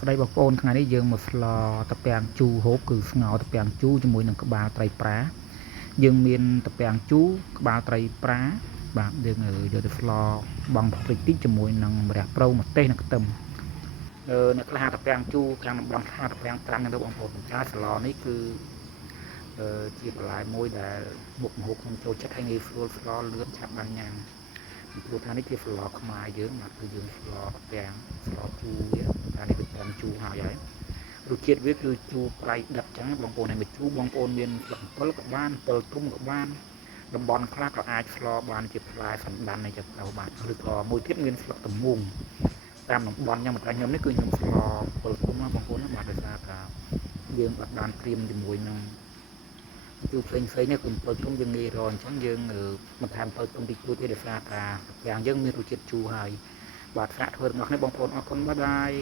ស្ដីបងប្អូនថ្ងៃនេះយើងមកស្លតាពាំងជូរហូបគឺស្ងោរតាពាំងជូរជាមួយនឹងក្បាលត្រីប្រាយើងមានតាពាំងជូរក្បាលត្រីប្រាបាទយើងយកទៅស្លបងភ្លេចតិចជាមួយនឹងម្រះប្រៅម្ទេសនិងខ្ទឹមអ្នកខ្លះតាពាំងជូរខាងតំបន់ថាតាពាំងត្រាំងទៅបងប្អូនចាស្លនេះគឺជាបន្លែមួយដែលមុខម្ហូបខ្ញុំចូលចិត្តហើយងាយស្រួលស្លលឿនឆាប់បានញ៉ាំព្រោះថានេះជាស្លខ្មែរយើងបាទគឺយើងស្លតាពាំងស្លជូរវាថានេះតាពាំងជូរហើយរសជាតិវាគឺជូរប្រៃដិតចឹងបងប្អូនឲ្យមកជូរបងប្អូនមានស្លឹកអំពិលក៏បានអំពិលទុំក៏បានតំបន់ខ្លះក៏អាចស្លបានជាផ្លែសណ្ដាន់នេះចឹងទៅបាទឬក៏មួយទៀតមានស្លឹកត្បូងតាមតំបន់ខ្ញុំតែខ្ញុំនេះគឺខ្ញុំស្លអំពិលទុំណាបងប្អូនណាបាទដោយសារថាយើងអត់បានត្រៀមជាមួយនឹងជូរផ្សេងនេះគឺអំពិលទុំយើងងាយរកអញ្ចឹងយើងបន្ថែមអំពិលទុំតិចតួចទៀតដោយសារថាយ៉ាងយើងមានរសជាតិជូរហើយបាទសាកធ្វើរបស់នេះបងប្អូនអរគុណបាយបាយ